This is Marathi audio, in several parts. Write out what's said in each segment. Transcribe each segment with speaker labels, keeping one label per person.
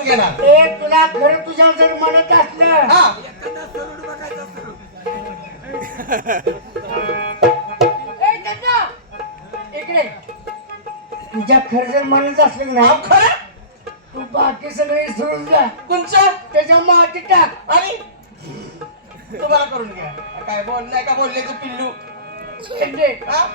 Speaker 1: करून घेणार.
Speaker 2: ए तुला खरं तुझ्या जर म्हणत असलं.
Speaker 1: हा.
Speaker 2: ए दत्ता, इकडे. तुझ्या खरं जर म्हणत असलं ना
Speaker 1: अहो, खरं?
Speaker 2: तू बाकी सगळे सोडून जा.
Speaker 1: तुमचं?
Speaker 2: त्याच्या माती टाक.
Speaker 1: आणि? तुम्हाला करून घ्या. काय बोल नाही का बोलले तू पिल्लू?
Speaker 2: म्हणजे
Speaker 1: हा?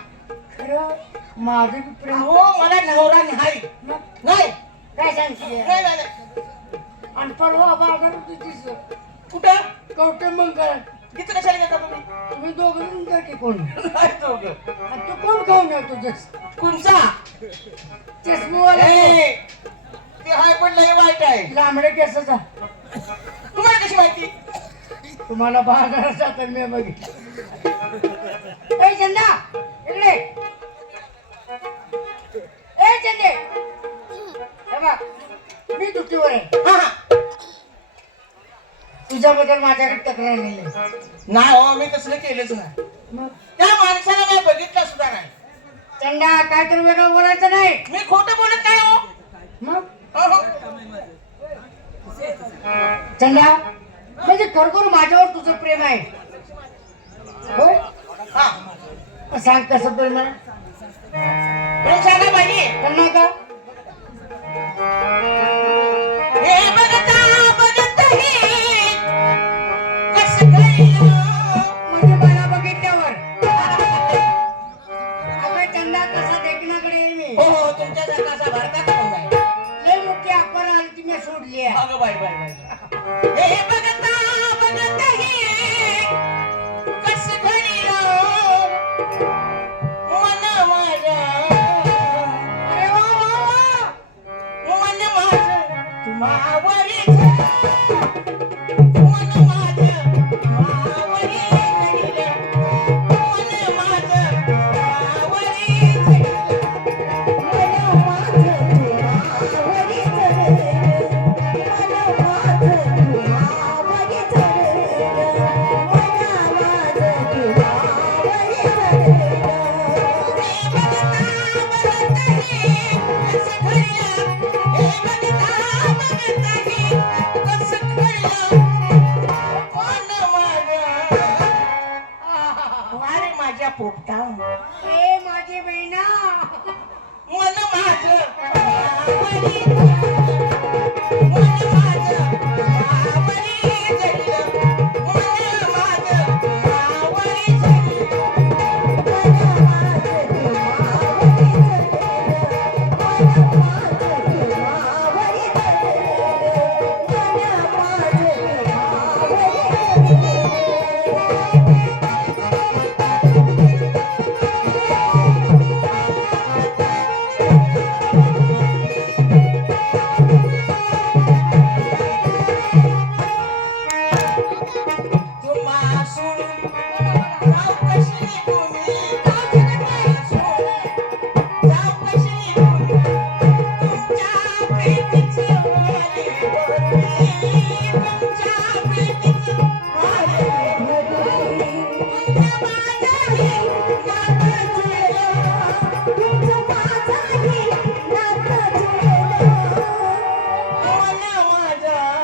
Speaker 2: खरं माझं बी प्रेम
Speaker 1: हो मला नवरा नाही.
Speaker 2: मग?
Speaker 1: नाही.
Speaker 2: काय सांगते
Speaker 1: नाही नाही, नाही
Speaker 2: आणि परवा बाजार तुझी
Speaker 1: कुठं?
Speaker 2: कवटे मग करा
Speaker 1: किती कशाला घेता तुम्ही?
Speaker 2: तुम्ही दोघं जा की कोण?
Speaker 1: नाही दोघं.
Speaker 2: आणि तू कोण खाऊन येतो तुझं
Speaker 1: कुंचा
Speaker 2: चष्मेवाला
Speaker 1: ए, ते हाय पण लय वाईट आहे.
Speaker 2: लांबडे केसाचा.
Speaker 1: तुम्हाला कशी माहिती?
Speaker 2: तुम्हाला बाजारात जाताना मी बघितलं. ए चंदा इकडे मी दुटीवर आहे. तुझ्याबद्दल माझ्याकडे तक्रार नाही
Speaker 1: नाही हो मी तसलं केलंच नाही.
Speaker 2: मग?
Speaker 1: त्या माणसाला मी बघितलं सुद्धा नाही.
Speaker 2: चंदा काय तर वेगळं बोलायचं नाही.
Speaker 1: मी खोटं बोलत नाही हो.
Speaker 2: मग?
Speaker 1: हो, हो.
Speaker 2: चंदा म्हणजे खरोखर माझ्यावर तुझं प्रेम आहे. होय?
Speaker 1: हा.
Speaker 2: मग सांग कसं प्रेम आहे.
Speaker 1: प्रेम सांगा पाहिजे
Speaker 2: त्यांना का?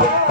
Speaker 1: माझं,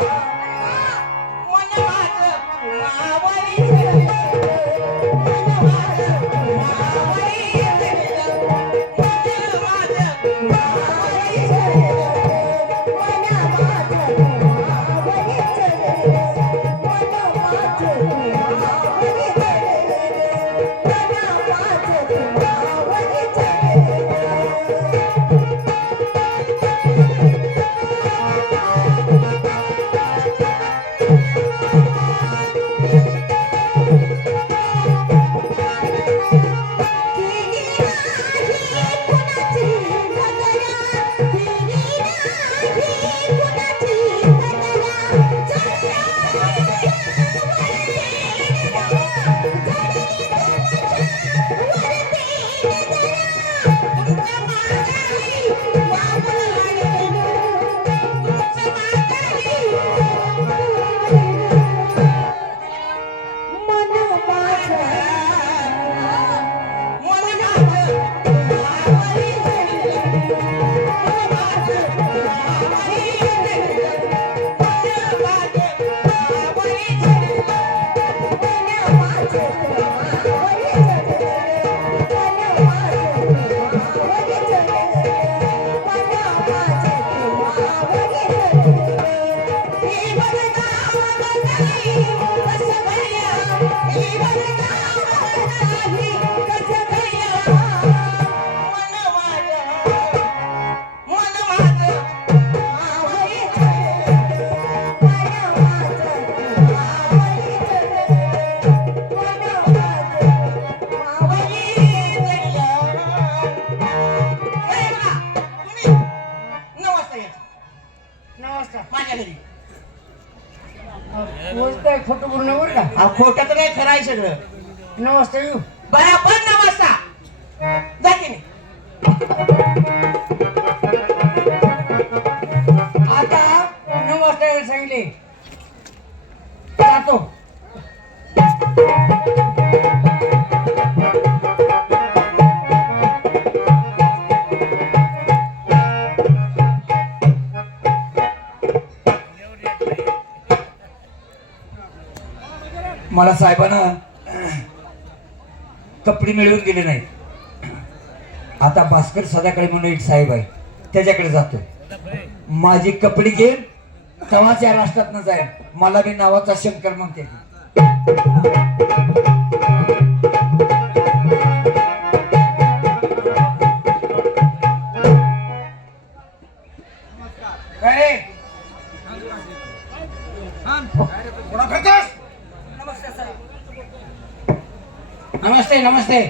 Speaker 3: खोटं
Speaker 2: तर नाही खरं आहे सगळं.
Speaker 3: येऊ
Speaker 2: बराबर
Speaker 1: साहेबांना कपडे मिळवून दिले नाही आता भास्कर सदाकडे म्हणून एक साहेब आहे त्याच्याकडे जातो. माझी कपडे घे तेव्हाच या राष्ट्रात न जाईल. मला मी नावाचा शंकर म्हणते.
Speaker 3: नमस्ते नमस्ते.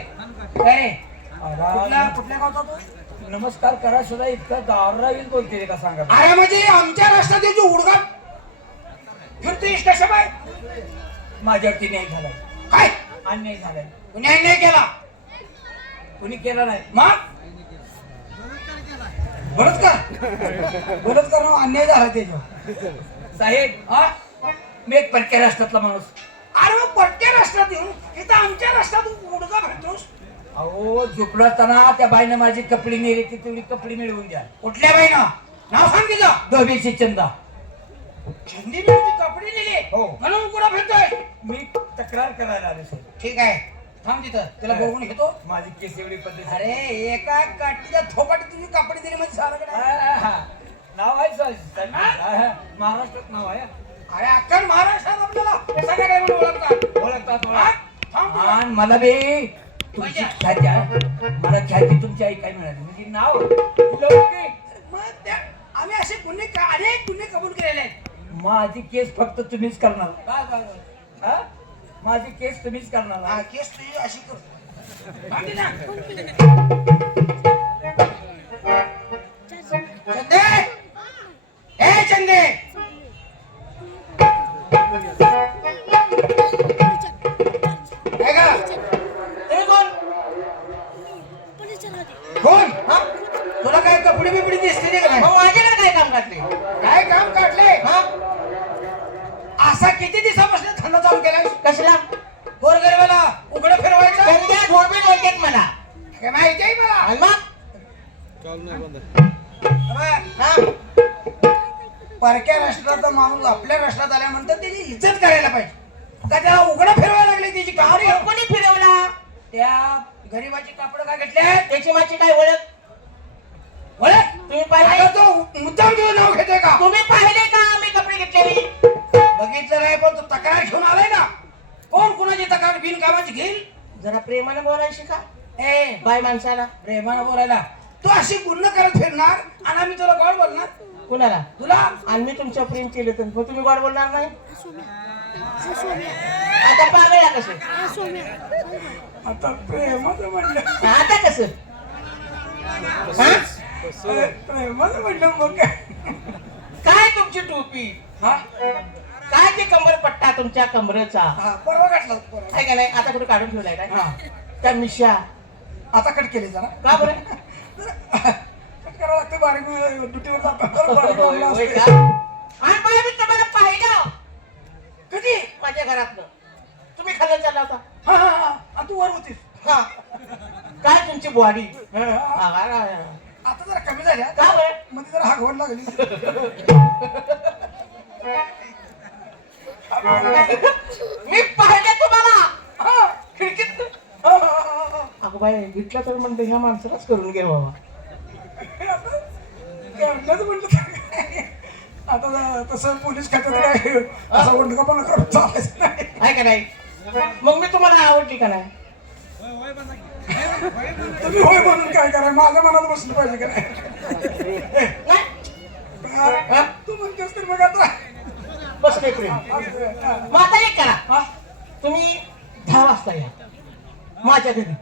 Speaker 3: काय रे?
Speaker 1: कुठल्या कुठल्या गावचा तू? नमस्कार करा सुद्धा इतकं गावरावील बोलते का सांगा
Speaker 3: अरे म्हणजे आमच्या राष्ट्रात जो उडगा फिरतोयस कशा बाय
Speaker 1: माझ्यावरती न्याय झालाय.
Speaker 3: काय?
Speaker 1: अन्याय झालाय.
Speaker 3: न्याय नाही केला?
Speaker 1: कुणी केला नाही.
Speaker 3: मग?
Speaker 1: बलत्कार ना अन्याय झाला त्याच्यावर. साहेब
Speaker 3: हा?
Speaker 1: मी एक परक्या राष्ट्रातला माणूस.
Speaker 3: अरे मग पट्ट्या राष्ट्रात येऊन. इथं आमच्या राष्ट्रात उडगा फिरतोस
Speaker 1: अहो झोपला असताना त्या बाईनं माझी कपडी नेली ती तेवढी कपडी मिळवून द्या.
Speaker 3: कुठल्या बाईनं? नाव सांग तिचं.
Speaker 1: धोबीची चंदा.
Speaker 3: छंदी मिळती कपडे लिहिले
Speaker 1: हो.
Speaker 3: म्हणून कुठं फिरतोय
Speaker 1: मी तक्रार करायला आलो सर.
Speaker 3: ठीक आहे. थांब तिथं. त्याला बघून घेतो.
Speaker 1: माझी केस एवढी पद्धत
Speaker 3: अरे एका काठीच्या थोपाटी तुझी कपडे दिली म्हणजे काय?
Speaker 1: नाव आहे सर. हा. महाराष्ट्रात नाव आहे.
Speaker 3: अरे अख्खा महाराष्ट्रात आपल्याला सगळं काय म्हणून ओळखतात
Speaker 1: ओळखतात? ओळख.
Speaker 3: थांब.
Speaker 1: आणि मला बी तुमची ख्याती आहे. मला ख्याती तुमची आई काय मिळाली म्हणजे नाव लौकिक
Speaker 3: मग त्या आम्ही असे गुन्हे का- अनेक गुन्हे कबूल केलेले आहेत
Speaker 1: माझी केस फक्त तुम्हीच करणार
Speaker 3: काय काय?
Speaker 1: हा? माझी केस तुम्हीच करणार
Speaker 3: केस तुझी अशी कर थांब तिथं. चंदे ए चंदे कोण हा? तुला काय कपडे बिपडे दिसते नाही का नाही? माझ्याकडे काय काम काढले काय काम काढले हा असा किती दिवसापासून धंदा चालू केलाय कसला गोरगरीबाला उघडं फिरवायचं बोलतात मला काय माहिती आहे मला आणि मग हा? परक्या राष्ट्राचा माणूस आपल्या राष्ट्रात आल्यानंतर त्याची इज्जत करायला पाहिजे. का त्याला उघडं फिरवायला लागले त्याची गाडी कोणी फिरवला? त्या गरीबाची कापड का घेतले त्याची माझी काय ओळख? ओळख? तुम्ही पाहिले? तो मुद्दाम तुझं नाव घेतोय का? तुम्ही पाहिले का मी कपडे घेतलेली? बघितलं नाही पण तू तक्रार घेऊन आलाय ना. कोण कुणाची तक्रार बिनकामाची घेईल?
Speaker 2: जरा प्रेमाने बोलायची का
Speaker 3: ए
Speaker 2: बाय माणसाला.
Speaker 3: प्रेमानं बोलायला. तू अशी गुन्ह करत फिरणार आणि आम्ही तुला गोड बोलणार?
Speaker 2: कुणाला?
Speaker 3: तुला?
Speaker 2: आणि मी तुमच्या प्रेम केलं तर. मग तुम्ही गोड बोलणार नाही? आता पागळा कसं?
Speaker 1: आता प्रेमाचं म्हणलं.
Speaker 2: आता कसं? हा?
Speaker 1: प्रेमाचं म्हणलं मग काय?
Speaker 2: काय तुमची टोपी?
Speaker 1: हा?
Speaker 2: काय ते कमर पट्टा तुमच्या कमरेचा?
Speaker 3: हा, परवा गाठला होता, परवा.
Speaker 2: आहे का नाही? आता कुठे काढून ठेवलाय काय?
Speaker 3: हा.
Speaker 2: त्या मिशा.
Speaker 3: आता कट केले जरा.
Speaker 2: का बरं?
Speaker 3: करावं लागतं बारीक ड्युटीवर जातो बारीक
Speaker 2: होय,
Speaker 3: कामं
Speaker 2: होय
Speaker 3: असते.
Speaker 2: का? आणि मला मी तुम्हाला पाहिलं.
Speaker 3: कधी?
Speaker 2: माझ्या घरातलं तुम्ही खाल्लं चालला होता
Speaker 3: हा हा हा. आणि तू वर होतीस.
Speaker 2: हा. काय तुमची बॉडी
Speaker 3: हा, हा. आता जरा कमी झाल्या
Speaker 2: का बरं?
Speaker 3: मध्ये जरा हागवड लागली.
Speaker 2: मी पाहिले तुम्हाला.
Speaker 3: हा,
Speaker 2: खिडकीत.
Speaker 3: हा, हा, हा, हा.
Speaker 2: अगं बाई घेतलं तर म्हणतो ह्या माणसालाच करून घे बाबा.
Speaker 3: काय म्हणलं? आता तसं पोलीस खात्यात काय? असं उंडकापणा करून चालायचं नाही.
Speaker 2: आहे का नाही? मग मी तुम्हाला आवडली का नाही?
Speaker 3: तुम्ही होय म्हणून काय करा? माझ्या मनात बसलं पाहिजे का नाही? हा? तू म्हणतेस तर मग आता.
Speaker 2: बस नाही प्रेम
Speaker 3: हा.
Speaker 2: मग आता एक करा.
Speaker 3: हा?
Speaker 2: तुम्ही दहा वाजता या. माझ्या घरी.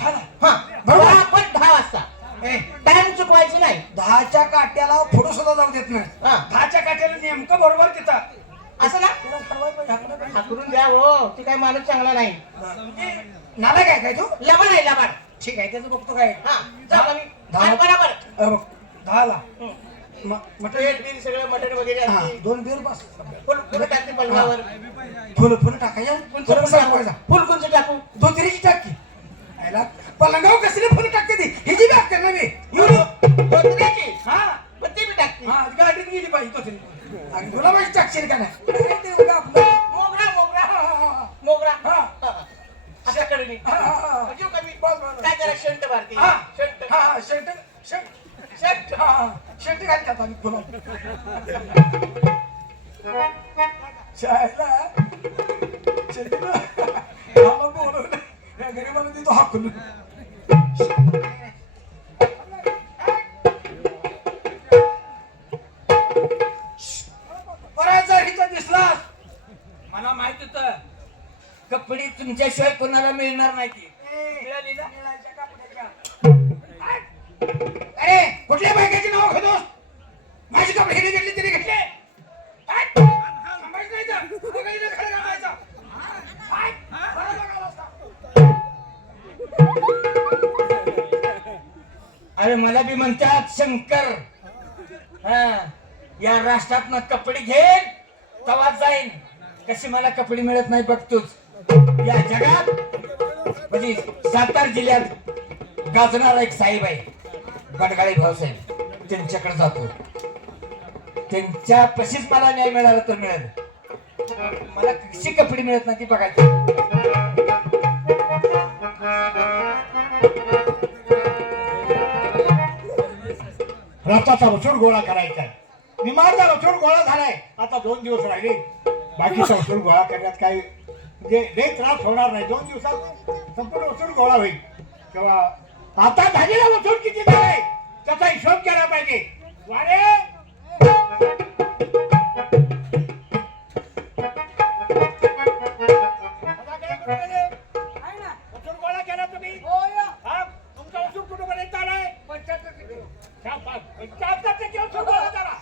Speaker 2: हा. बरोबर. आपण दहा वाजता. टाइम चुकवायची नाही.
Speaker 3: दहाच्या काट्याला पुढे सुद्धा जाऊ देत नाही.
Speaker 2: हा.
Speaker 3: दहाच्या काट्याला नेमकं बरोबर तिथं.
Speaker 2: असं ना?
Speaker 3: तुला पाहिजे, पाहिजे.
Speaker 2: द्या हो ती काय माणूस चांगला नाही.
Speaker 3: म्हणजे नाला काय काय तू?
Speaker 2: लबाड आहे लबाड.
Speaker 3: ठीक आहे त्याचं बघतो काय.
Speaker 2: हा जा कमी.
Speaker 3: दहा-
Speaker 2: आणि बरोबर
Speaker 3: अ, बघ, दहाला.
Speaker 2: हं.
Speaker 3: म- मटण
Speaker 2: पेट बीट सगळं मटण वगैरे
Speaker 3: हा,
Speaker 2: असते
Speaker 3: दोन बिल बस.
Speaker 2: फुल फुल टाकते पलंगावर.
Speaker 3: फुलं फुलं
Speaker 2: कोणचं
Speaker 3: फुलं
Speaker 2: फुल
Speaker 3: टाकायचा.
Speaker 2: फुल कोणचं टाकू.
Speaker 3: धोत्रीची टाकी याला पलंगाव कसली फुलं टाकते ती? हिची बी ना मी. हा
Speaker 2: ती बी टाकते
Speaker 3: हा गाडीत गेली पाहिजे आणि तुला माहिती टाकशील का नाही?
Speaker 2: मोगरा मोगरा.
Speaker 3: हा, हा, हा.
Speaker 2: मोगरा.
Speaker 3: हा.
Speaker 2: हा. अशा कडे
Speaker 3: हा, हा, हा.
Speaker 2: घेऊ का मी?
Speaker 3: बस, बस, बस.
Speaker 2: काय करा शंट भारती?
Speaker 3: हा,
Speaker 2: शंट
Speaker 3: हा, हा, शर्ट शर्ट.
Speaker 2: शंट
Speaker 3: हा, हा, शर्ट घालतात आम्ही तुला
Speaker 1: म्हणतात शंकर हा या राष्ट्रात कपडे घेईन तवा जाईन. कशी मला कपडे मिळत नाही बघतोच या जगात म्हणजे सातारा जिल्ह्यात गाजणारा एक साहेब आहे बडगाळे भाऊसाहेब. त्यांच्याकडे जातो. त्यांच्या पशीच मला न्याय मिळाला तर मिळेल. मला कशी कपडे मिळत नाही ती बघायची.
Speaker 4: रथाचा वसूल गोळा करायचा आहे. वसूल गोळा झालाय. आता दोन दिवस राहिले. बाकीचा वसूल गोळा करण्यात काही म्हणजे लई त्रास होणार नाही. दोन दिवसात संपूर्ण वसूल गोळा होईल. तेव्हा आता झालेला वसूल किती झालाय? त्याचा हिशोब केला पाहिजे. वारे! वसूल गोळा केला तुम्ही हा? तुमचा वसूल कुठपर्यंत आलाय शाबास. पंच्याहत्तर टक्के वसूल गोळा झाला.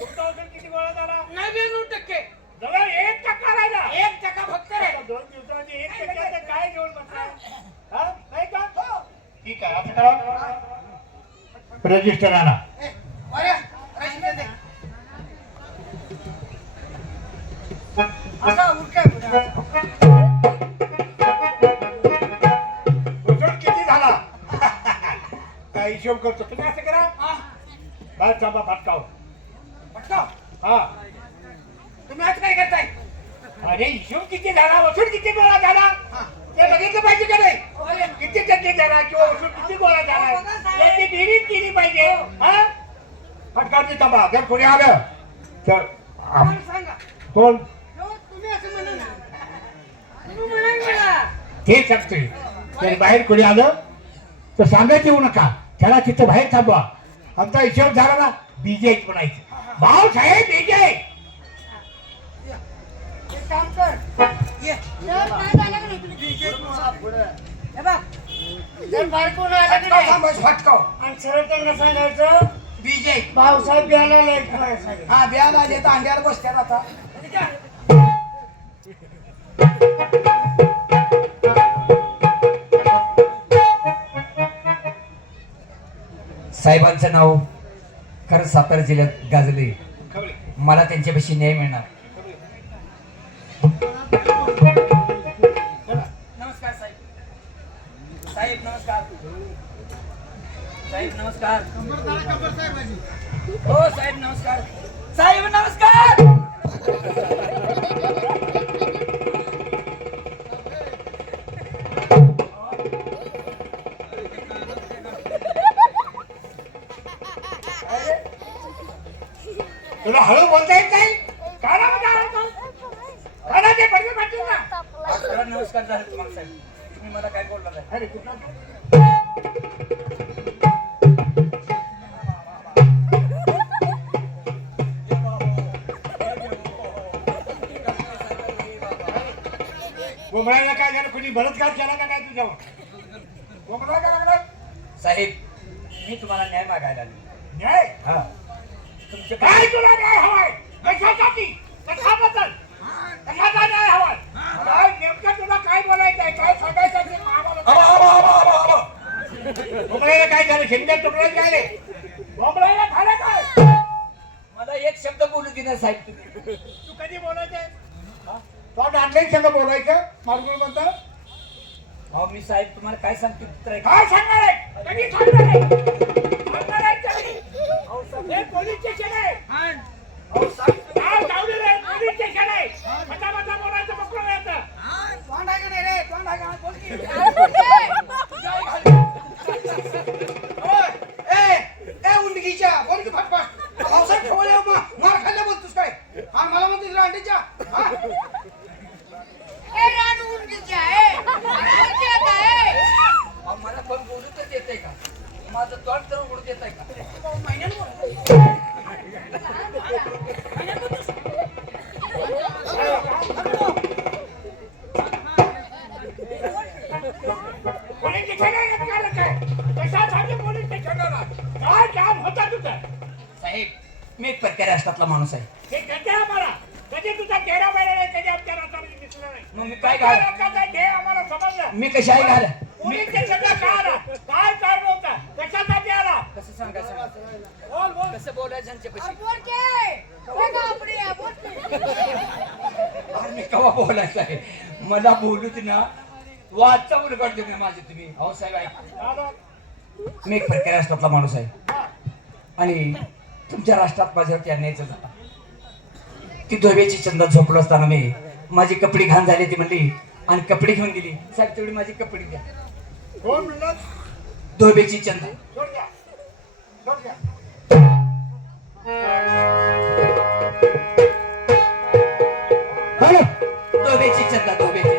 Speaker 4: तुमचा वसूल किती गोळा झाला
Speaker 2: नव्याण्णव टक्के
Speaker 4: जवळ एक टक्का राहिला
Speaker 2: एक टक्का फक्त रे
Speaker 4: आता दोन दिवसामध्ये एक टक्क्याचं काय घेऊन बसलाय हा? नाही का हो. ठीक आहे असं करा रजिस्टर आणा ते सांगतोय. तर बाहेर कोणी आलं तर सांगत येऊ नका. त्याला तिथं बाहेर थांबवा. आमचा हिशोब झाला ना बीजे म्हणायचं. भाऊ साहेब बीजे
Speaker 2: सांगायचं
Speaker 3: बीजे
Speaker 2: भाऊसाहेब करायचं
Speaker 3: हा ब्याला देत अंड्याला बसत्यात आता
Speaker 1: साहेबांचं नाव खरंच सातारा जिल्ह्यात गाजले मला त्यांच्यापाशी न्याय मिळणार.
Speaker 3: नमस्कार साहेब. साहेब नमस्कार. साहेब नमस्कार. हो साहेब नमस्कार. साहेब नमस्कार. बोलला
Speaker 4: बोंबलायला झालं काय
Speaker 1: मला एक शब्द बोलू दिना साहेब तुम्ही.
Speaker 4: तू कधी बोलायचंय तो संग बोलायचं? मार्गुळ म्हणता.
Speaker 1: अहो मी साहेब तुम्हाला काय सांगतो पुत्र आहे?
Speaker 4: काय सांगणार आहे? कधी सांगणार आहे? सांगणार आहे कधी हे पोलीस स्टेशन आहे.
Speaker 1: अहो, साहेब,
Speaker 4: काय चावली रे पोलीस स्टेशन आहे. बोलायचं मोकळं यायचं
Speaker 3: तोंड आहे का नाही रे तोंड आहे का. बोल की. उंडकीच्या बोल की फटफट पावसात ठेवले मग मार खाल्ल्या बोलतोस काय? हा मला म्हणतोस रे अंडीच्या. हा?
Speaker 1: अहो, मला पण बोलू तर देत का? माझं तोंड तर उघडू देत का?
Speaker 4: काय? काय काम होता तुझं?
Speaker 1: साहेब मी एक परक्या राष्ट्रातला माणूस आहे.
Speaker 4: हे कधी आम्हाला? कधी तुझा चेहरा पाहिला नाही कधी आमच्या रस्त्यामध्ये दिसला नाही.
Speaker 1: मग मी काय
Speaker 4: आम्हाला समजलं.
Speaker 1: मी कशाही घाल? मी
Speaker 4: पोलीस स्टेशनला का आला काय कारण होता? कशासाठी आला?
Speaker 1: कसं सांगायचं
Speaker 4: बोल बोल.
Speaker 1: कसं बोलायचं यांच्यापाशी अरे मी केव्हा बोलायचं आहे? मला बोलू ना. वाचा उलगड देऊ ना माझे तुम्ही? अहो साहेब ऐका. मी एक परक्या राष्ट्रातला माणूस आहे. आणि तुमच्या राष्ट्रात माझ्यावरती अन्यायचं झाला. ती धोबेची चंदा झोपलो असताना मी माझी कपडी घाण झाली ती म्हणली आणि कपडे घेऊन गेली. साहेब तेवढी माझी कपडी द्या. धोबेची चंदा धोबेची चंदा धोबेची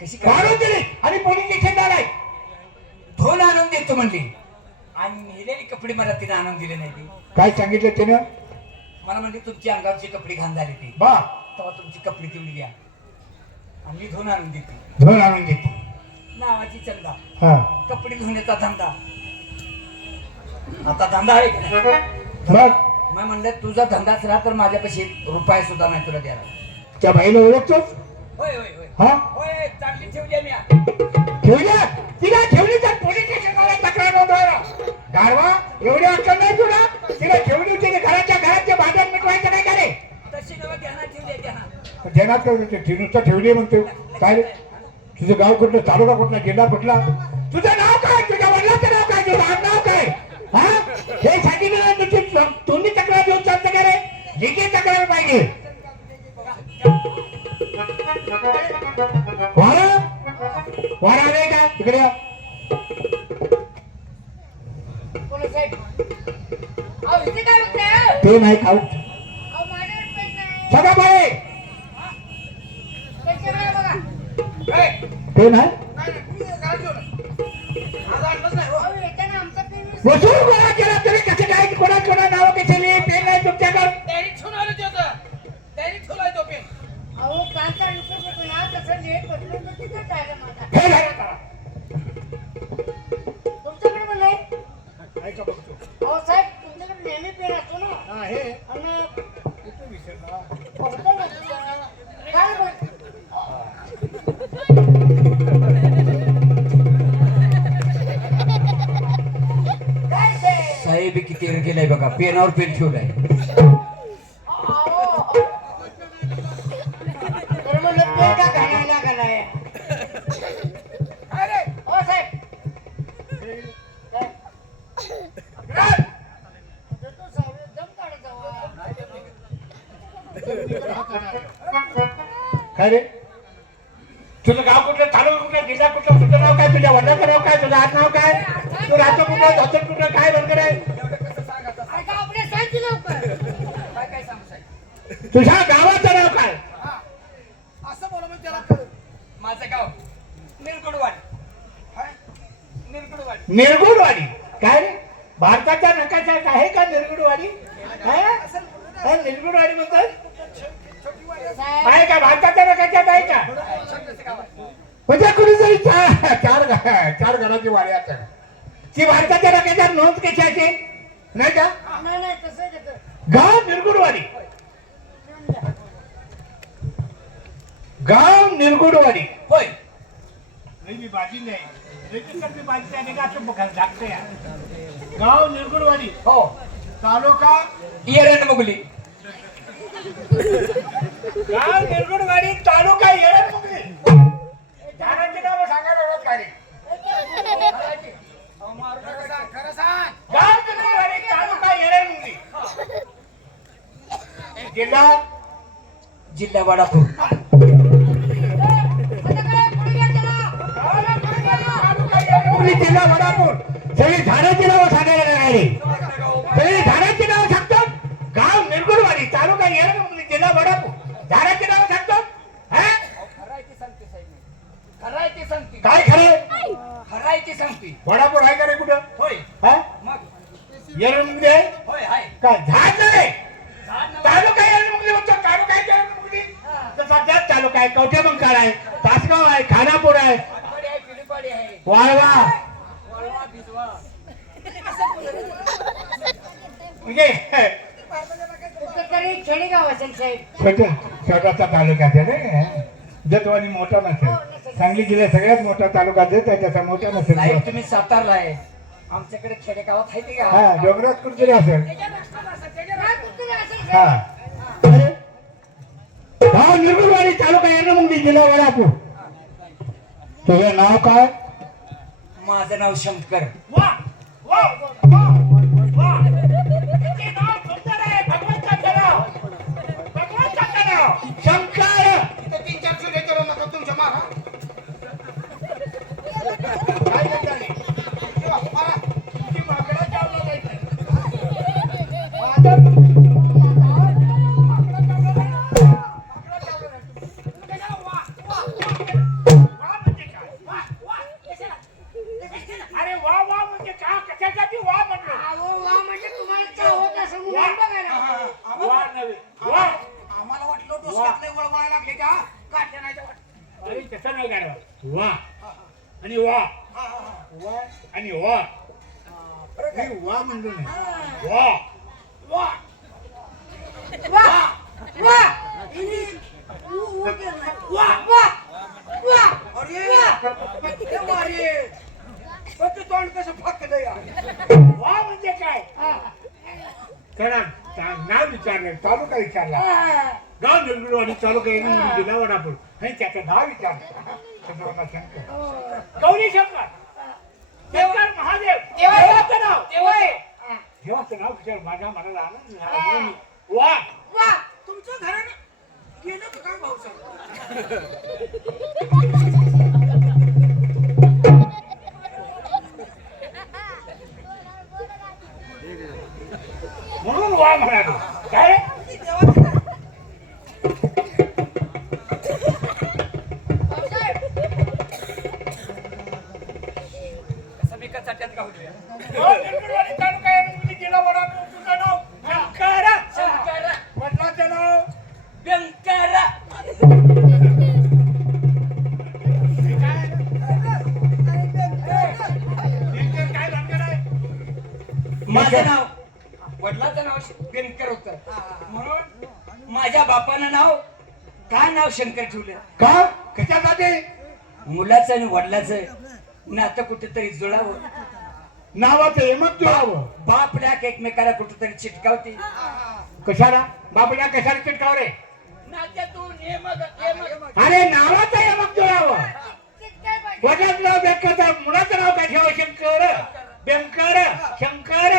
Speaker 4: कशी काढून
Speaker 1: दिली
Speaker 4: आणि पोलीस स्टेशन आलाय.
Speaker 1: धुवून आणून देतो म्हणली. आणि नेलेली कपडे मला तिने आणून दिले नाही ती.
Speaker 4: काय सांगितलं त्यानं
Speaker 1: मला म्हणली तुमची अंगावरची कपडे घाण झाली ती.
Speaker 4: बा.
Speaker 1: तेव्हा तुमची कपडे तेवढी द्या आणि मी धुवून आणून देते.
Speaker 4: धुवून आणून देते.
Speaker 1: नावाची चंदा.
Speaker 4: हा.
Speaker 1: कपडे धुण्याचा धंदा. आता धंदा आहे की नाही?
Speaker 4: मग
Speaker 1: मी म्हणलं तुझा धंदा असला तर माझ्यापाशी रुपया सुद्धा नाही तुला द्यायला.
Speaker 4: त्या बाईला ओळखतोस?
Speaker 1: होय होय होय.
Speaker 4: हा?
Speaker 1: होय चांगली ठेवली आहे मी
Speaker 4: ठेवल्या तिला ठेवली तर पोलीस स्टेशनला तक्रार नोंदवायला. गारवा एवढी अक्कल नाही तुला? तिला ठेवली होती की घराच्या घरात ते मिटवायचं काय करे
Speaker 1: तशी नव्हे ध्यानात ठेवली आहे ध्यानात.
Speaker 4: ध्यानात काय होतं. ते नुसतं ठेवली म्हणतो. काय रे? तुझं गाव कुठलं? तालुका कुठला? जिल्हा कुठला? तुझं नाव काय? तुझ्या वडिलाचं नाव काय? तुझं नाव काय? हा? हे सांगितलं तुम्ही तक्रार देऊन चालतं का रे? लिखित तक्रार पाहिजे. वारा. वारा आले का?
Speaker 5: होतंय
Speaker 4: ते नाही खाऊ. सगळं बाळे ते नाही.
Speaker 3: हो.
Speaker 4: वसूल गोळा केला तरी कसं काय? कोणा कोणा नाव कशाली ते नाही तुमच्याकडे
Speaker 3: डायरेक्ट ठेवून आलं ते होतं. डायरेक्ट ठेवलाय तो पेन.
Speaker 5: अहो कालचा रिपोर्ट होतो ना तसं लेट बसलं तर तिथं राहिलं माझा
Speaker 4: हे नाही
Speaker 5: तुमच्याकडे नाही
Speaker 4: ऐका बघतो
Speaker 5: अहो साहेब तुमच्याकडे नेहमी पेन असतो ना
Speaker 4: हा हे
Speaker 5: आणि
Speaker 4: कुठं विसरला
Speaker 5: बघतो ना काय
Speaker 1: साहेब किती गेलाय बघा पेनावर पेन ठेवलाय
Speaker 4: ती भारताच्या नकाशात नोंद कशी असेल नाही का?
Speaker 5: नाही नाही.
Speaker 4: गाव निरगुडवाडी गाव निरगुडवाडी
Speaker 3: होय.
Speaker 4: नाही मी बाजी नाही. मी बाजी त्याने का? असं या गाव निरगुडवाडी
Speaker 3: हो.
Speaker 4: तालुका?
Speaker 1: येरण मुगली.
Speaker 4: गाव निरगुडवाडी तालुका येळमुगली झाडाची नावं सांगायला लागत काय रे?
Speaker 3: अहो, मारू नका జిల్లా खरं सांग
Speaker 4: गाव निरगुडवाडी तालुका येळमुगली जिल्हा
Speaker 1: वडापूर
Speaker 5: काय पुढे
Speaker 4: जिल्हा वडापूर सगळी झाडाची नावं सांगायला लागली सगळी झाडाची नावं गाव निरगुडवाडी तालुका जिल्हा वडापूर झाडाची नावं हा?
Speaker 3: खरं आहे ते सांगते साहेब मी. खरं आहे ते सांगते
Speaker 4: काय खरे
Speaker 3: खरं आहे ते सांगते
Speaker 4: वडापूर आहे का रे कुठं?
Speaker 3: होय.
Speaker 4: हा?
Speaker 3: मग?
Speaker 4: आहे
Speaker 3: होय हाय.
Speaker 4: काय झाड नाही?
Speaker 3: झाड नव्हतं.
Speaker 4: तालुका म्हणतो. तालुका आहे तसा त्याच तालुका आहे. आहे. तासगाव आहे. खानापूर आहे.
Speaker 3: आहे आहे.
Speaker 4: वाळवा.
Speaker 3: वळवा भिजवा.
Speaker 4: म्हणजे
Speaker 5: कुठंतरी खेडेगाव असेल साहेब.
Speaker 4: छोटा छोटासा तालुका आहे रे जतवानी मोठा नसेल सांगली जिल्ह्यात सगळ्यात मोठा तालुका जे त्याचा मोठा नसेल
Speaker 1: साहेब तुम्ही सातारला आहे आमच्याकडे खेडेगावात आहे ते
Speaker 4: हा
Speaker 1: का
Speaker 4: डोंगरात कुठतरी असेल. हा. अरे. गाव निर्गुणवाडी तालुका येणमुंडी जिल्हा वडापूर. तुझं नाव काय?
Speaker 1: माझं नाव शंकर.
Speaker 4: वा त्याला नाव विचारलं तालुका विचारला.
Speaker 5: हा.
Speaker 4: गाव निरगुडवाडी तालुका येणं जिल्हा वडापूर. आणि त्याचं नाव विचारलं. शंकर.
Speaker 5: हो.
Speaker 4: गौरी शंकर. शंकर महादेव.
Speaker 3: देवाचं-
Speaker 4: नाव.
Speaker 3: देवाचं.
Speaker 5: हा.
Speaker 4: नाव विचार माझ्या मनाला आनंद झाला म्हणून मी वा.
Speaker 5: वा.
Speaker 3: तुमचं घरानं गेलं तर काय भाऊ
Speaker 4: म्हणून वा म्हणालो काय
Speaker 5: साहेब
Speaker 3: कसं मी कचाट्यात गावलोया
Speaker 4: गाव निरगुडवाडी तालुका येणं जिल्हा वडापूर तुझं नाव शंकर
Speaker 3: शंकर
Speaker 4: वडिलांचं नाव शंकर
Speaker 1: होत. म्हणून माझ्या बापानं नाव का नाव शंकर ठेवलं?
Speaker 4: का? कशासाठी
Speaker 1: मुलाचं आणि वडिलाचं नातं कुठेतरी जुळावं.
Speaker 4: नावाचं हेमत जुळावं.
Speaker 1: बाप लाख एकमेकाला कुठेतरी चिटकावते
Speaker 4: कशाला? बाबूला कशाला चिटकाव रे? अरे नावाचं हेमत जुळावं. वडिलांचं नाव व्यंकर मुलाचं नाव काय ठेवा शंकर. व्यंकर शंकर.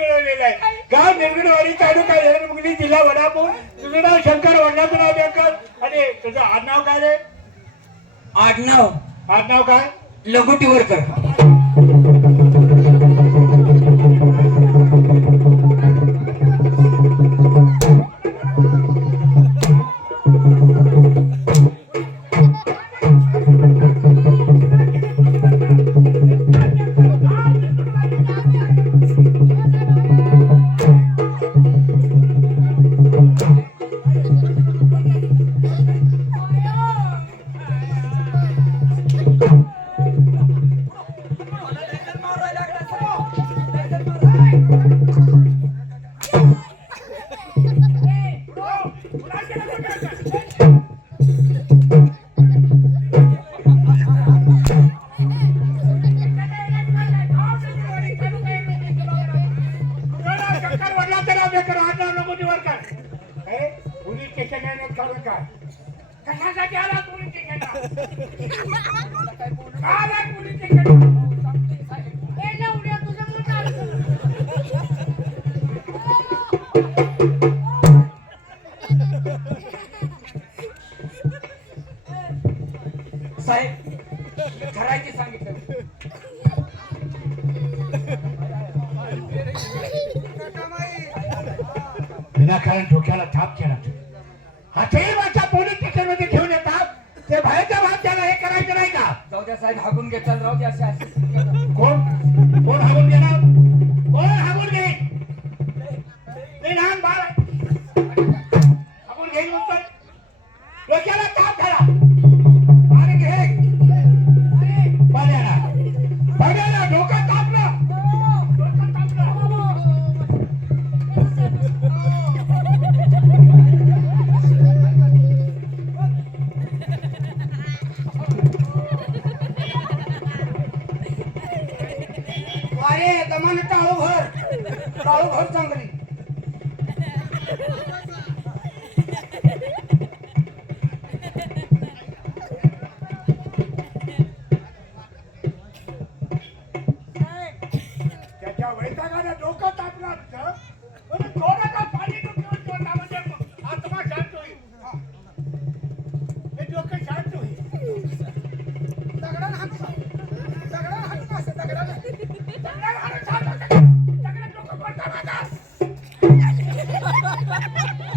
Speaker 4: मिळवलेलं आहे. गाव निर्गुणवाडी तालुका हिरणमुगली जिल्हा वडापूर. तुझं नाव शंकर वडिलाचं नाव व्यंकट. आणि तुझं आडनाव काय रे?
Speaker 1: आडनाव.
Speaker 4: आडनाव काय? लघुटीवरकर Ha ha ha!